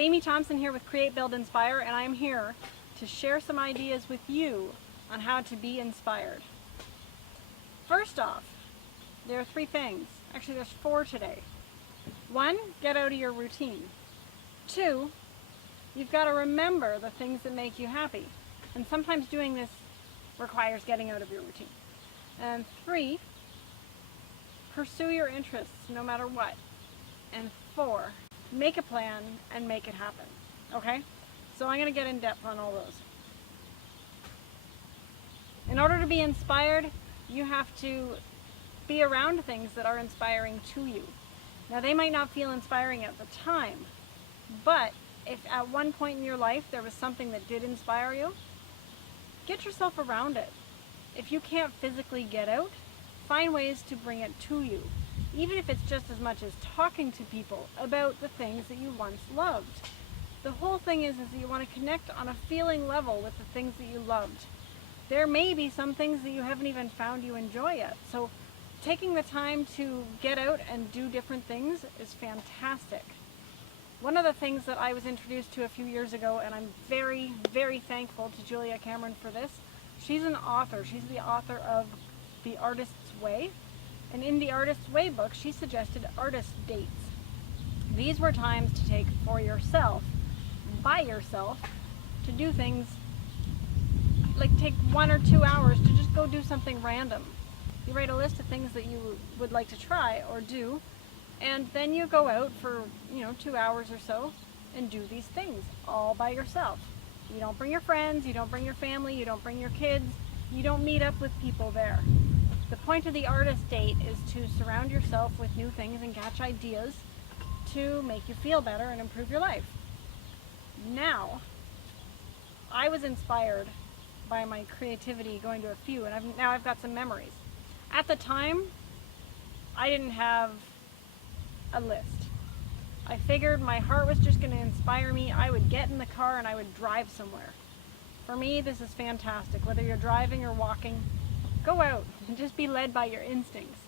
Amy Thomson here with Create, Build, Inspire, and I'm here to share some ideas with you on how to be inspired. First off, there are three things. Actually, there's four today. One, get out of your routine. Two, you've got to remember the things that make you happy. And sometimes doing this requires getting out of your routine. And three, pursue your interests no matter what. And four, make a plan and make it happen. Okay? So I'm going to get in depth on all those. In order to be inspired, you have to be around things that are inspiring to you. Now, they might not feel inspiring at the time, but if at one point in your life there was something that did inspire you, get yourself around it. If you can't physically get out, find ways to bring it to you, even if it's just as much as talking to people about the things that you once loved. The whole thing is that you want to connect on a feeling level with the things that you loved. There may be some things that you haven't even found you enjoy yet, so taking the time to get out and do different things is fantastic. One of the things that I was introduced to a few years ago, and I'm very, very thankful to Julia Cameron for this, she's an author. She's the author of The Artist's Way. And in the Artist's Way book, she suggested artist dates. These were times to take for yourself, by yourself, to do things, like take 1 or 2 hours to just go do something random. You write a list of things that you would like to try or do, and then you go out for, 2 hours or so and do these things all by yourself. You don't bring your friends, you don't bring your family, you don't bring your kids, you don't meet up with people there. The point of the artist date is to surround yourself with new things and catch ideas to make you feel better and improve your life. Now, I was inspired by my creativity going to a few, and now I've got some memories. At the time, I didn't have a list. I figured my heart was just going to inspire me. I would get in the car and I would drive somewhere. For me, this is fantastic. Whether you're driving or walking, go out and just be led by your instincts.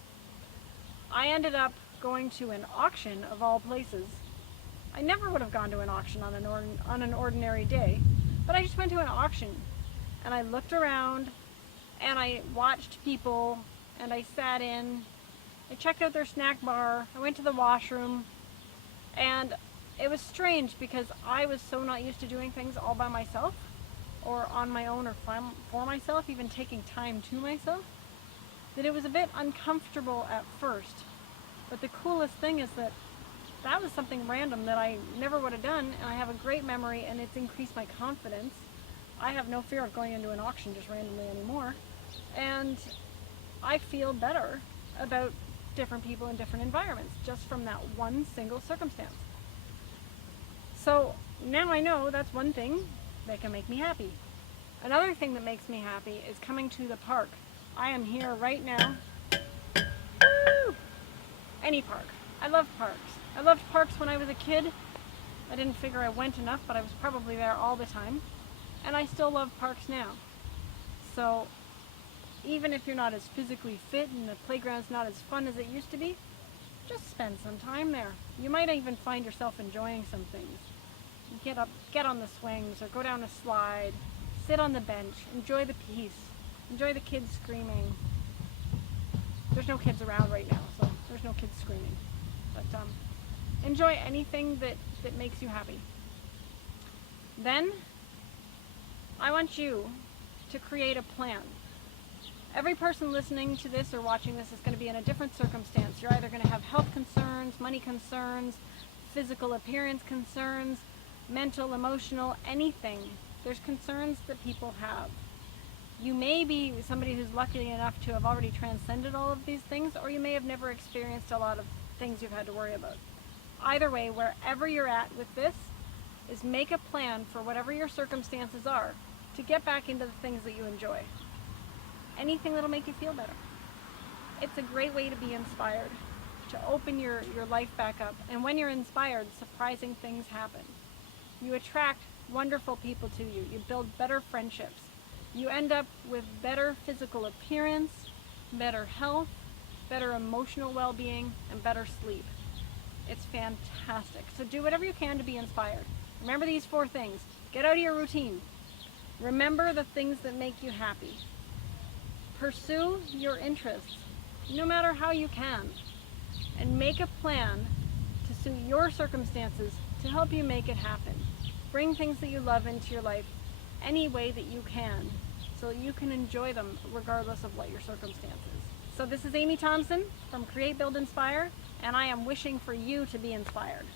I ended up going to an auction of all places. I never would have gone to an auction on an ordinary day, but I just went to an auction and I looked around and I watched people and I sat in. I checked out their snack bar. I went to the washroom, and it was strange because I was so not used to doing things all by myself or on my own or for myself, even taking time to myself, that it was a bit uncomfortable at first. But the coolest thing is that that was something random that I never would have done, and I have a great memory, and it's increased my confidence. I have no fear of going into an auction just randomly anymore, and I feel better about different people in different environments just from that one single circumstance. So now I know that's one thing that can make me happy. Another thing that makes me happy is coming to the park. I am here right now. Woo! Any park. I love parks. I loved parks when I was a kid. I didn't figure I went enough, but I was probably there all the time. And I still love parks now. So even if you're not as physically fit and the playground's not as fun as it used to be, just spend some time there. You might even find yourself enjoying some things. Get up, get on the swings, or go down a slide, sit on the bench, enjoy the peace, enjoy the kids screaming. There's no kids around right now, so there's no kids screaming. But enjoy anything that makes you happy. Then, I want you to create a plan. Every person listening to this or watching this is going to be in a different circumstance. You're either going to have health concerns, money concerns, physical appearance concerns, mental, emotional, anything. There's concerns that people have. You may be somebody who's lucky enough to have already transcended all of these things, or you may have never experienced a lot of things you've had to worry about. Either way, wherever you're at with this, is make a plan for whatever your circumstances are to get back into the things that you enjoy. Anything that'll make you feel better. It's a great way to be inspired, to open your life back up. And when you're inspired, surprising things happen. You attract wonderful people to you. You build better friendships. You end up with better physical appearance, better health, better emotional well-being, and better sleep. It's fantastic. So do whatever you can to be inspired. Remember these 4 things. Get out of your routine. Remember the things that make you happy. Pursue your interests, no matter how you can. And make a plan to suit your circumstances to help you make it happen. Bring things that you love into your life any way that you can, so that you can enjoy them regardless of what your circumstances. So this is Amy Thomson from Create, Build, Inspire, and I am wishing for you to be inspired.